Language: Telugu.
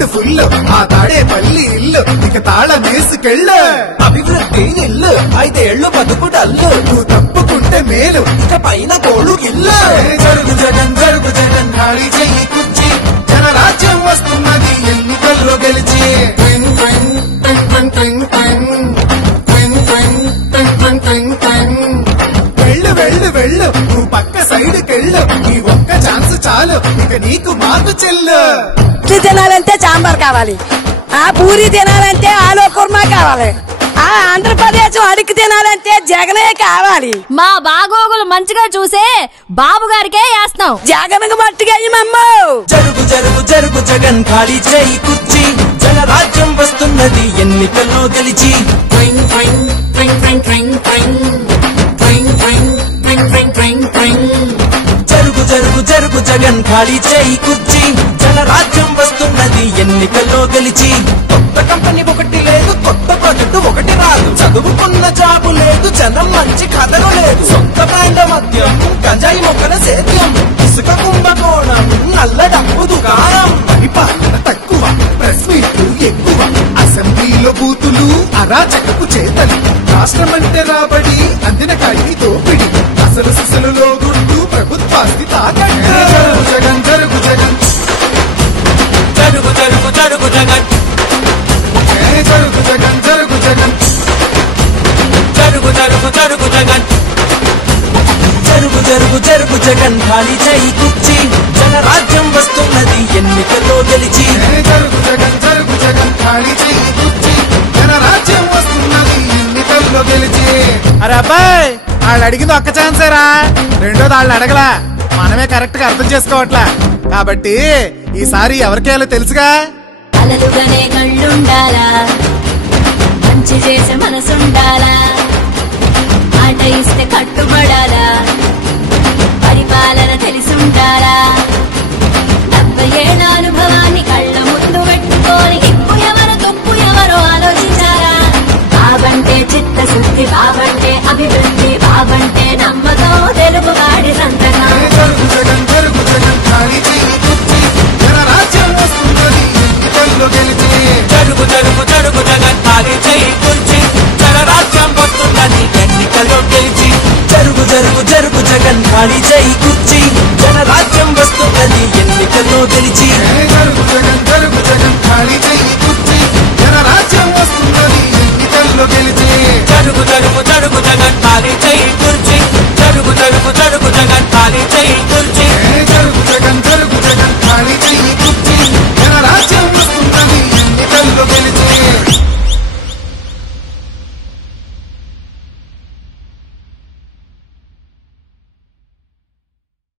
క్రౌడ్ ఫుల్ ఆ తాడేపల్లి ఇల్లు ఇక తాళం వేసుకెళ్ళు అభివృద్ధి నిల్లు 5 ఏళ్ళు బతుకు డల్లు నువ్వు తప్పుకుంటే మేలు ఇక పైన కోళ్ళు ఇల్లు జరుగు జగన్ ఖాళీ చెయ్యి కుర్చీ జనరాజ్యం వస్తున్నది ఎన్నికల్లో గెలిచి వెళ్ళు వెళ్ళు వెళ్ళు నువ్వు పక్క సైడ్కెళ్ళు ఈ ఒక్క ఛాన్స్ చాలు ఇక నీకు మాకు చెల్లు తినాలంటే సాంబార్ కావాలి, ఆ పూరి తినాలంటే ఆలు కుర్మా కావాలి, ఆ ఆంధ్రప్రదేశ్ అడిగి తినాలంటే జగనే కావాలి. మా బాగోగులు మంచిగా చూసే బాబు గారికే వేస్తాం. జగన్ మట్టిగా జరుగు జరుగు జరుగు జగన్ ఖాళీ చేయి కుర్చీ జనరాజ్యం వస్తున్నది ఎన్నికల్లో గెలిచి జరుగు జరుగు జరుగు జగన్ ఖాళీ చేయి కుర్చీ జనరాజ్యం వస్తున్నది ఎన్నికల్లో గెలిచి కొత్త కంపెనీ ఒకటి లేదు, కొత్త ప్రాజెక్టు ఒకటి రాదు, చదువుకున్న జాబు లేదు, జనం మంచి కథలు లేదు, సొంత బ్రాండ్ మద్యం గంజాయి మొక్కల సేద్యం ఇసుక కుంభకోణం నల్ల డబ్బు దుకాణం పరిపాలన తక్కువ ప్రెస్ మీట్లు ఎక్కువ అసెంబ్లీలో బూతులు అరాచకపు చేతలు రాష్ట్రమంటే రాబడి అందిన కాడికి దోపిడి అసలు సిసలులో గుడ్డు ప్రభుత్వాస్తి తాకండి జరుగు జగన్ జరుగు జగన్ జరుగు జరుగు జరుగు జగన్ జరుగు జగన్ జరుగు జగన్ జరుగు జరుగు జరుగు జగన్ జరుగు జరుగు జరుగు జగన్ ఖాళీ చేయి కుర్చీ జనరాజ్యం వస్తున్నది ఎన్నికల్లో గెలిచి జరుగు జగన్ జరుగు జగన్ ఖాళీ చెయ్యి కుర్చీ జనరాజ్యం వస్తున్నది ఎన్నికల్లో గెలిచి అరే అబ్బాయి వాళ్ళు అడిగింది ఒక్క ఛాన్సేరా, రెండోది వాళ్ళు అడగలా, మనమే కరెక్ట్ గా అర్థం చేసుకోవట్లా. కాబట్టి ఈసారి ఎవరికేయాలో తెలుసుగా. అలలుగానే కళ్ళుండాలా, మంచి చేసే మనసుండాలా, మాట ఇస్తే కట్టుబడాలా, పరిపాలన తెలిసుండాలా, 70 ఏళ్ల అనుభవాన్ని కళ్ళ ముందు పెట్టుకొని ఇప్పు ఎవరు తప్పు ఎవరో ఆలోచించాలా. బాబంటే చిత్తశుద్ధి, బాబంటే అభివృద్ధి, బాబంటే నమ్మకం, తెలుగువాడి సంతకం. జరుగు జగన్ జరుగు జగన్ ఖాళీ చెయ్యి కుర్చీ జనరాజ్యం వస్తున్నది ఎన్నికల్లో గెలిచి జరుగు జరుగు జరుగు జగన్ ఖాళీ చేయి కుర్చీ జనరాజ్యం వస్తున్నది ఎన్నికల్లో గెలిచి జరుగు జరుగు జరుగు జగన్ ఖాళీ చేయి కుర్చీ జనరాజ్యం వస్తున్నది ఎన్నికల్లో గెలిచి